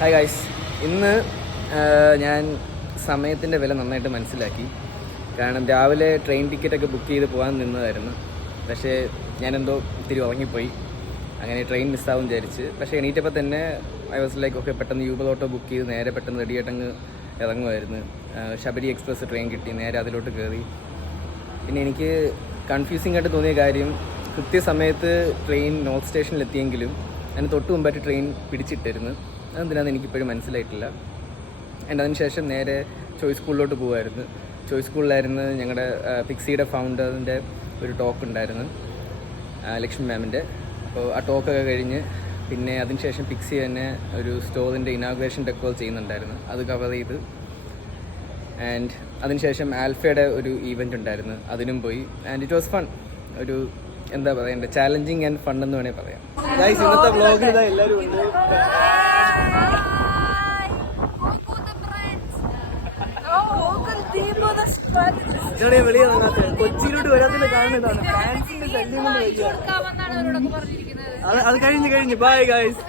Hi guys, ഇന്ന് ഞാൻ സമയത്തിൻ്റെ വില നന്നായിട്ട് മനസ്സിലാക്കി. കാരണം രാവിലെ ട്രെയിൻ ടിക്കറ്റൊക്കെ ബുക്ക് ചെയ്ത് പോകാൻ നിന്നതായിരുന്നു. പക്ഷേ ഞാനെന്തോ ഇത്തിരി ഉറങ്ങിപ്പോയി. അങ്ങനെ ട്രെയിൻ മിസ്സാവും വിചാരിച്ച്. പക്ഷേ എണീറ്റപ്പോൾ തന്നെ ഐ വാസ് ലൈക്ക് ഓക്കെ, പെട്ടെന്ന് യൂബർ ഓട്ടോ ബുക്ക് ചെയ്ത് നേരെ പെട്ടെന്ന് റെഡിയായിട്ടങ്ങ് ഇറങ്ങുമായിരുന്നു. ശബരി എക്സ്പ്രസ് ട്രെയിൻ കിട്ടി, നേരെ അതിലോട്ട് കയറി. പിന്നെ എനിക്ക് കൺഫ്യൂസിംഗ് ആയിട്ട് തോന്നിയ കാര്യം, കൃത്യസമയത്ത് ട്രെയിൻ നോർത്ത് സ്റ്റേഷനിലെത്തിയെങ്കിലും അതിന് തൊട്ട് മുമ്പായിട്ട് ട്രെയിൻ പിടിച്ചിട്ടിരുന്നു. അതെന്തിനാണെന്ന് എനിക്കിപ്പോഴും മനസ്സിലായിട്ടില്ല. ആൻഡ് അതിനുശേഷം നേരെ ചോയ്സ് സ്കൂളിലോട്ട് പോകുമായിരുന്നു. ചോയ്സ് സ്കൂളിലായിരുന്നു ഞങ്ങളുടെ പിക്സിയുടെ ഫൗണ്ടറിൻ്റെ ഒരു ടോക്ക് ഉണ്ടായിരുന്നു, ലക്ഷ്മി മാമിൻ്റെ. അപ്പോൾ ആ ടോക്കൊക്കെ കഴിഞ്ഞ് പിന്നെ അതിനുശേഷം പിക്സി തന്നെ ഒരു സ്റ്റോറിൻ്റെ ഇനാഗുറേഷൻ ഡെക്കോർ ചെയ്യുന്നുണ്ടായിരുന്നു, അത് കവർ ചെയ്ത്. ആൻഡ് അതിനുശേഷം ആൽഫയുടെ ഒരു ഈവൻ്റ് ഉണ്ടായിരുന്നു, അതിനും പോയി. And it was fun. ഒരു എന്താ പറയണ്ടേ, ചാലഞ്ചിങ് ആൻഡ് ഫൺ എന്ന് വേണേൽ പറയാം. ഗൈസ്, ഇന്നത്തെ വ്ളോഗിൽ ഇതാ എല്ലാവരും ഉണ്ട്. കൊച്ചിയിലോട്ട് വരാത്തിന്റെ കാരണം ഇതാണ്, ഫാൻസിന്റെ ശല്യം കൊണ്ട് വരിക. അത് കഴിഞ്ഞ് ബൈ ഗൈസ്.